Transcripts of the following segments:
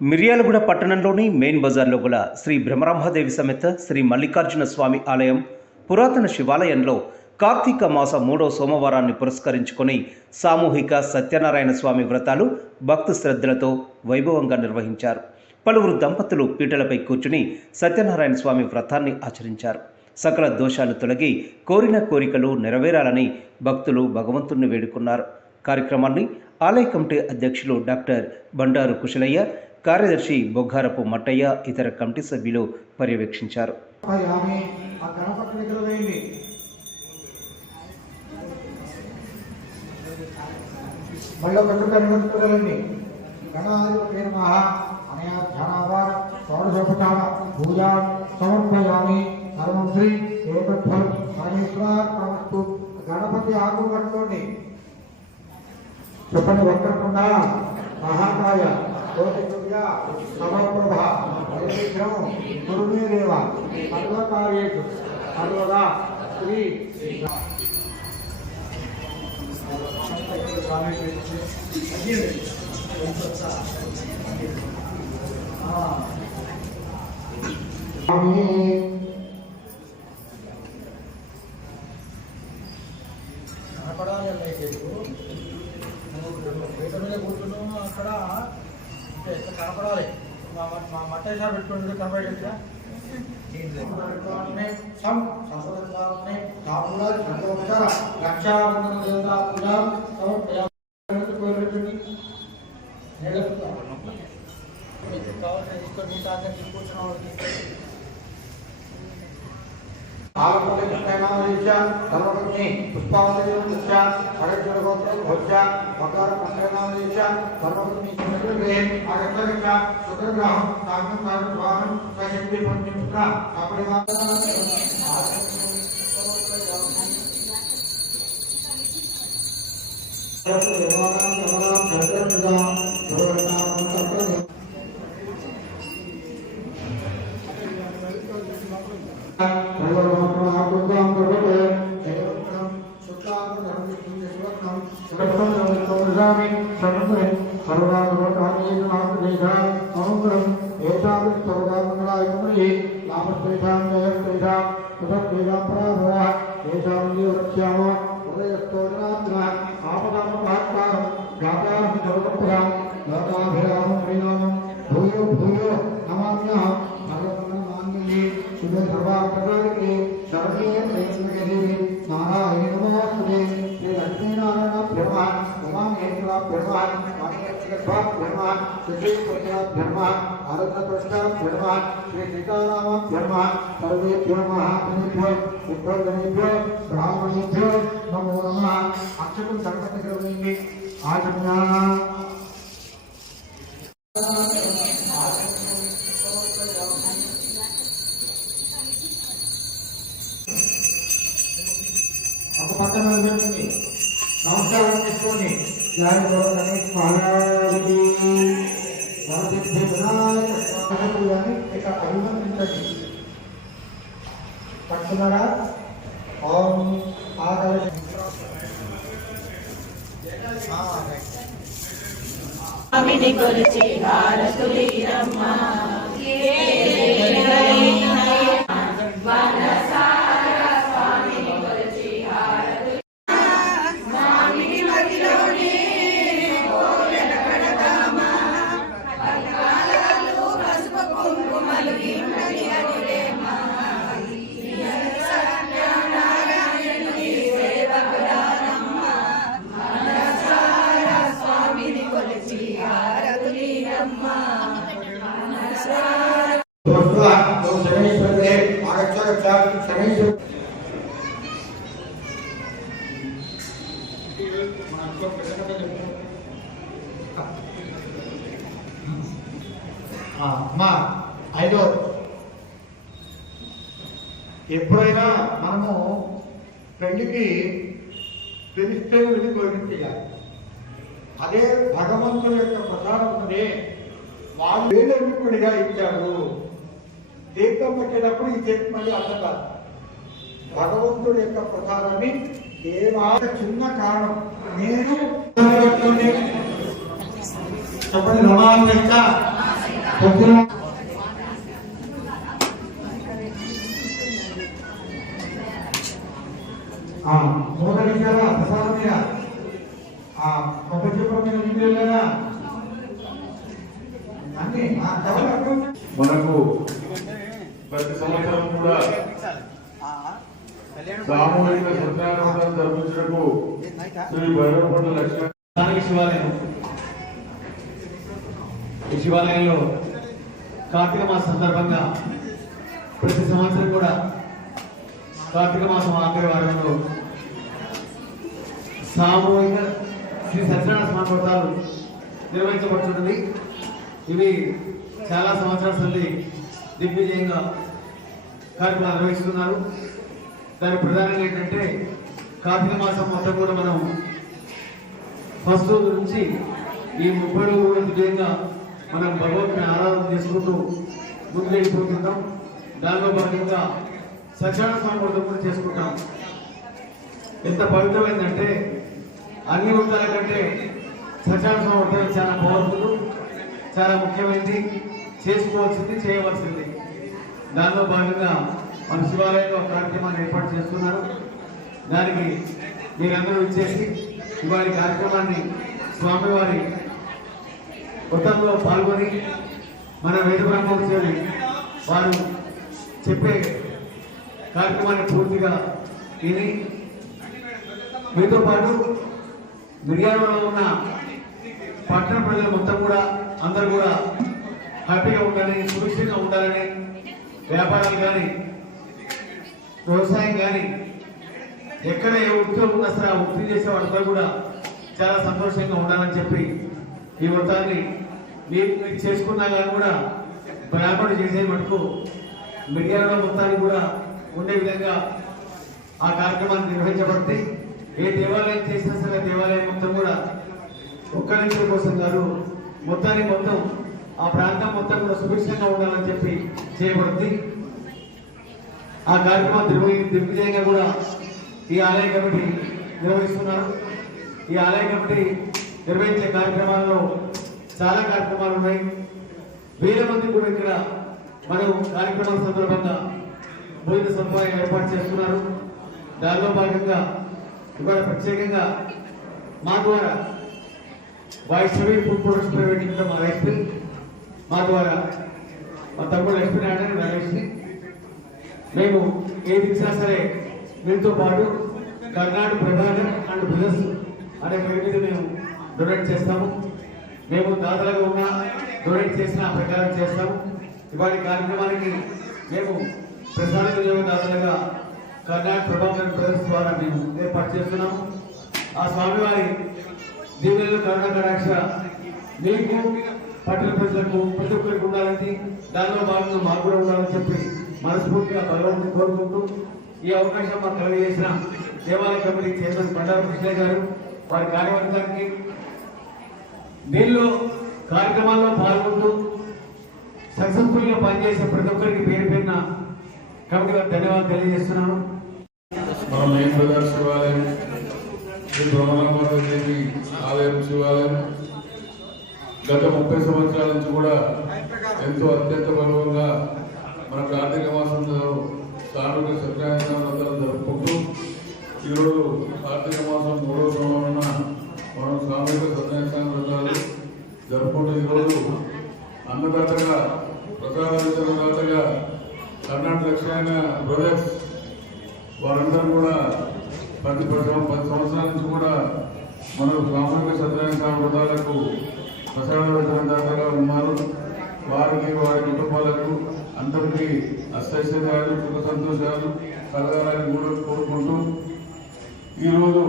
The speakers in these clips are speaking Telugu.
మిర్యాలగూడ పట్టణంలోని మెయిన్ బజార్లో గల శ్రీ బ్రహ్మరాంభదేవి సమేత శ్రీ మల్లికార్జున స్వామి ఆలయం పురాతన శివాలయంలో కార్తీక మాస మూడో సోమవారాన్ని పురస్కరించుకొని సామూహిక సత్యనారాయణ స్వామి వ్రతాలు భక్తి శ్రద్ధలతో వైభవంగా నిర్వహించారు. పలువురు దంపతులు పీటలపై కూర్చుని సత్యనారాయణ స్వామి వ్రతాన్ని ఆచరించారు. సకల దోషాలు తొలగి కోరిన కోరికలు నెరవేరాలని భక్తులు భగవంతుణ్ణి వేడుకున్నారు కార్యక్రమాన్ని ఆలయ కమిటీ అధ్యక్షులు డాక్టర్ బండారు కుశలయ్య కార్యదర్శి బొగ్గారపు మట్టయ్య ఇతర కమిటీ సభ్యులు పర్యవేక్షించారు మళ్ళీ కట్టు కనుగొనుకోగలండి గణాధిపతి నమః అనయా ధ్యానావార షోడశోపచార పూజా సమర్పయామి సర్వం శ్రీ ఏకత్వం పరమేశ్వరార్పణమస్తు గణపతి ఆకు పట్టుకోండి చెప్పండి వక్రకుండా మహాకాయ కోటి సూర్య సమప్రభ గురుమేదేవ సర్వకార్యేషు సర్వదా శ్రీ అన్నయ్య పీట మీద కూర్చున్నాము అక్కడ అంటే ఎక్కడ కనపడాలి మా మా మట్ట వేసారు పెట్టుకుంటే కనపడేట్టుగా సం సంస్కృతాన్ని తాపుల సంతోషర రక్షాబంధన దేవతా పూజ సమర్పయామి మీకు కావాల్సిన తీసుకొని మీ తాత తీసుకొచ్చిన వాళ్ళకి ఆలపల్లికృష్ణనామదేశ ధర్మపత్ని పుష్పావతిదేశ పరక్షురగోత్ర భోజ్య మకర పుష్ణనామదేశ ధర్మపత్ని చంద్రగ్రహే ఆగచ్చగచ్చ శుక్రగ్రహం సాగం సాగం స్వాహం ददामि षण्मुखं सर्वाङ्गोटाङ्गेनाथदेशात् अनुग्रहम् एतावत् सर्वाङ्गलायमये लाभस्तेषां जयस्तेषां तथस्तेषां पराभवः येषां जीव रक्ष्यामः हृदयस्तोत्रात्र आपदामहात्मानं गाताः सर्वत्रां गाताभिरामं हरिनामं भूयो भूयो नमाम्यः भगवन्मान्ये शुभे सर्वाप्रकारिके शरणे नारायणे नमोऽस्तुते బ్రహ్మ వాణియక్షగర్భ బ్రహ్మ శ్రీ బ్రహ్మ ఆరుద్రపృష్ట బ్రహ్మ శ్రీ సీతారామ బ్రహ్మ సర్వేభ్యో మహాగణేభ్యో విద్వద్గణేభ్యో బ్రాహ్మణేభ్యో నమో నమ అక్షరం సర్వత ఆచరణ వరసిద్ధి వినాయక ఇక అభినందించండి పట్టున్నారా ఆకలి ఐదో ఎప్పుడైనా మనము పెళ్ళికి తెలిస్తే వెళ్ళి భోజనం చేయాలి. అదే భగవంతుడు యొక్క ప్రసాదం ఉన్నదే వాళ్ళు వేలెన్నికుడిగా ఇచ్చాడు దీపం పెట్టేటప్పుడు ఈ చేతి మళ్ళీ అర్థం కాదు. భగవంతుడి యొక్క ప్రసాదాన్ని దేవా చిన్న కారణం. నేను చెప్పండి రమాసహిత పొద్దున ఆ, మొదటి ప్రసాదం మీద. ఆ కొబ్బరి చెప్ప మీద వెళ్ళారా అన్ని ఆ మనకు ప్రతి సంవత్సరం కూడా సామూహిక సత్యానందం జరిపించడకు శ్రీ భైరవపట్ల లక్ష్మీ స్థానిక శివాలయం ఈ శివాలయంలో కార్తీక మాస సందర్భంగా ప్రతి సంవత్సరం కూడా కార్తీక మాసం ఆఖరి వారంలో సామూహిక శ్రీ సత్యనారాయణ స్వామి వ్రతాలు నిర్వహించబడుతుంది ఇవి చాలా సంవత్సరాల నుండి దిగ్విజయంగా కార్యక్రమాలు నిర్వహిస్తున్నారు. దాని ప్రధానంగా ఏంటంటే కార్తీక మాసం మొత్తం కూడా మనం ఫస్ట్ రోజు నుంచి ఈ ముప్పై రోజు కూడా విజయంగా మనం భగవంతుని ఆరాధన చేసుకుంటూ ముందుకు దానిలో భాగంగా సత్యనారాయణ స్వామి వ్రతం కూడా చేసుకుంటాం. ఎంత పవిత్రమైందంటే అన్ని వ్రతాల కంటే సత్యనారాయణ స్వామి వ్రతం చాలా పవర్ఫుల్ చాలా ముఖ్యమైనది. చేసుకోవాల్సింది చేయవలసింది. దానిలో భాగంగా మన శివాలయంలో కార్యక్రమాన్ని ఏర్పాటు చేస్తున్నారు. దానికి మీరందరూ ఇచ్చేసి ఇవాళ కార్యక్రమాన్ని స్వామివారి వ్రతంలో పాల్గొని మన వేద బ్రహ్మోత్సవి వారు చెప్పే కార్యక్రమాన్ని పూర్తిగా విని మీతో పాటు మిర్యాలలో ఉన్న పట్టణ ప్రజలు మొత్తం కూడా అందరూ కూడా హ్యాపీగా ఉండాలని సురక్షితంగా ఉండాలని వ్యాపారాలు కానీ వ్యవసాయం కానీ ఎక్కడ ఏ ఉద్యోగం అసలు సరే ఆ వృత్తి చేసే వాళ్ళందరూ కూడా చాలా సంతోషంగా ఉండాలని చెప్పి ఈ వ్రతాన్ని మీరు మీరు చేసుకున్నా కానీ కూడా బ్రాహ్మణుడు చేసే మటుకు మిర్యాల మొత్తాన్ని కూడా ఉండే విధంగా ఆ కార్యక్రమాన్ని నిర్వహించబడుతుంది ఏ దేవాలయం చేసినా సరే దేవాలయం మొత్తం కూడా ఒక్క నిమిషం కోసం కాదు మొత్తాన్ని మొత్తం ఆ ప్రాంతం మొత్తం కూడా సుభిక్షంగా ఉండాలని చెప్పి చేయబడుతుంది ఆ కార్యక్రమం దిగ్విజయ దిగ్విజయంగా కూడా ఈ ఆలయ కమిటీ నిర్వహిస్తున్నారు. ఈ ఆలయ కమిటీ నిర్వహించే కార్యక్రమాల్లో చాలా కార్యక్రమాలు ఉన్నాయి. వేల మంది కూడా ఇక్కడ మనం కార్యక్రమాల సందర్భంగా భోజన సదుపాయం ఏర్పాటు చేస్తున్నారు. దానిలో భాగంగా ఇవాళ ప్రత్యేకంగా మా ద్వారా Vaishnavi food products private limited మా రైస్ మిల్ మా ద్వారా మా తమ్ముడు లక్ష్మీనారాయణ రమేష్ని మేము ఏ దిశా సరే వీరితో పాటు కర్ణాటక ప్రభాకర్ అండ్ బ్రదర్స్ అనే పేరు మేము డొనేట్ చేస్తాము. మేము దాతలుగా ఉన్న డొనేట్ చేసిన ప్రకారం చేస్తాము. ఇవాటి కార్యక్రమానికి మేము ప్రసాద వినియోగ దాతలుగా కర్ణాటక ప్రభాకర్ బ్రదర్స్ ద్వారా మేము ఏర్పాటు చేస్తున్నాము. ఆ స్వామివారి దీవెనలు కరుణ కటాక్ష మీకు పట్టణ ప్రజలకు ప్రతి ఒక్కరికి ఉండాలని దానిలో భాగంగా మాకు కూడా ఉండాలని చెప్పి మనస్ఫూర్తిగా భగవంతుని కోరుకుంటూ ఈ అవకాశం మాకు కలిగజేసిన దేవాలయ కమిటీ చైర్మన్ బండారు కృష్ణ గారు వారి కార్యవర్గానికి దీనిలో కార్యక్రమాల్లో పాల్గొంటూ సక్సెస్ఫుల్గా పనిచేసే ప్రతి ఒక్కరికి పేరు పేరున కమిటీ గారు ధన్యవాదాలు తెలియజేస్తున్నాను. మన మెయిన్ బజార్ శివాలయం శ్రీ బ్రహ్మరామాదేవి ఆలయం శివాలయం గత ముప్పై సంవత్సరాల నుంచి కూడా ఎంతో అత్యంత వైభవంగా మన కార్తీక మాసంలో సామూహిక సత్యనారాయణ జరుపుకుంటూ ఈరోజు కార్తీక మాసం మూడవ సోమవారం మనం సామూహిక సత్యనారాయణ వ్రతాలు జరుపుకుంటూ ఈరోజు అన్నదాతగా ప్రసాద వితరణదాతగా కర్ణాటక లక్ష్యాయన బ్రదర్స్ వారందరూ కూడా ప్రతి పది సంవత్సరాల నుంచి కూడా మన సామూహిక సత్యనారాయణ వ్రతాలకు ప్రసాద ఉన్నారు. వారికి వారి కుటుంబాలకు అందరికీ అష్టైశ్వర్యాలు సుఖ సంతోషాలు కలగాలని కూడా కోరుకుంటూ ఈరోజు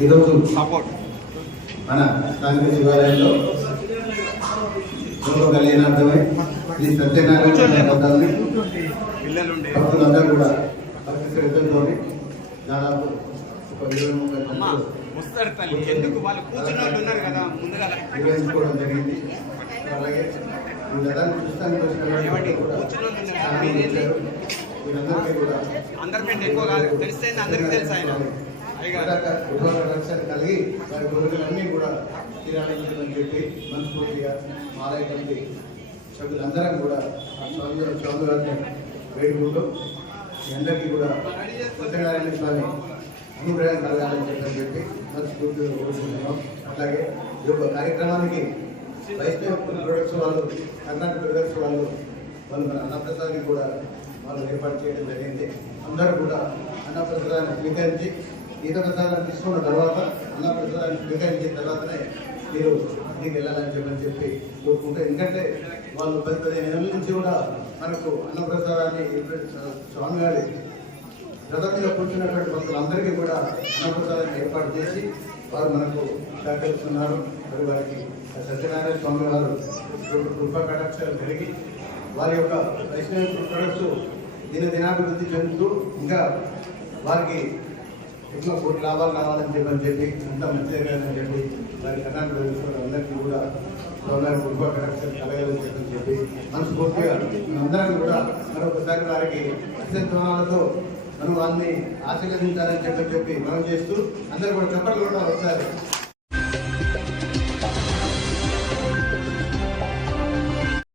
ఈరోజు మన స్థానిక శివాలయంలో లోక కళ్యాణార్థమై శ్రీ సత్యనారాయణ భక్తులందరూ కూడా భక్తి శ్రద్ధలతో దాదాపు ఒక ఇరవై ముప్పై వస్తారు తల్లి. ఎందుకు? వాళ్ళు కూర్చున్న వాళ్ళు ఉన్నారు కదా ముందుగా నిర్వహించుకోవడం జరిగింది. అలాగే వాళ్ళు అందరికంటే ఎక్కువ కాదు. తెలిస్తే అందరికీ తెలుసు ఆయన. కలిగి వారి కూడా తీరాలని చెప్పి మనస్ఫూర్తిగా మాలయ కమిటీ సభ్యులందరం కూడా స్వామి స్వామి వేడుకుంటూ అందరికీ కూడా సత్యనారాయణ స్వామి అనుగ్రహం కలగాలని చెప్పి మనస్ఫూర్తిగా కోరుకుంటున్నాం ఈ యొక్క కార్యక్రమానికి వైష్ణవ ప్రొడక్ట్స్ వాళ్ళు కర్ణాటక ప్రొడక్ట్స్ వాళ్ళు వాళ్ళు మన అన్నప్రసాద్ని కూడా వాళ్ళు ఏర్పాటు చేయడం జరిగింది అందరూ కూడా అన్నప్రసాదాన్ని స్వీకరించి ఈత ప్రసాదాన్ని తీసుకున్న తర్వాత అన్నప్రసాదాన్ని స్వీకరించిన తర్వాతనే మీరు ఇంటికి వెళ్ళాలని చెప్పని చెప్పి కోరుకుంటే ఎందుకంటే వాళ్ళు పది పదిహేను నెలల నుంచి కూడా మనకు అన్నప్రసాదాన్ని స్వామివారి రథం మీద కూర్చున్నటువంటి భక్తులందరికీ కూడా అన్నప్రసాదాన్ని ఏర్పాటు చేసి వారు మనకు సహకరిస్తున్నారు. మరి వారికి సత్యనారాయణ స్వామి వారు కృపా కటాక్షాలు కలిగి వారి యొక్క వైష్ణవ ప్రొడక్ట్స్ దిన దినాభివృద్ధి చెందుతూ ఇంకా వారికి ఎక్కువ కోటి లాభాలు రావాలని చెప్పని చెప్పి అంతా మంచిదే కాదని చెప్పి వారి కర్ణాటక అందరికీ కూడా స్వామి కృపా కటాక్షాలు కలగాలని చెప్పని చెప్పి మనస్ఫూర్తిగా మనందరం కూడా మరొకసారి వారికి అత్యంత మనం వాళ్ళని ఆశీర్వదించాలని చెప్పి చెప్పి మనం చేస్తూ అందరూ కూడా చెప్పట్లు కూడా ఒకసారి.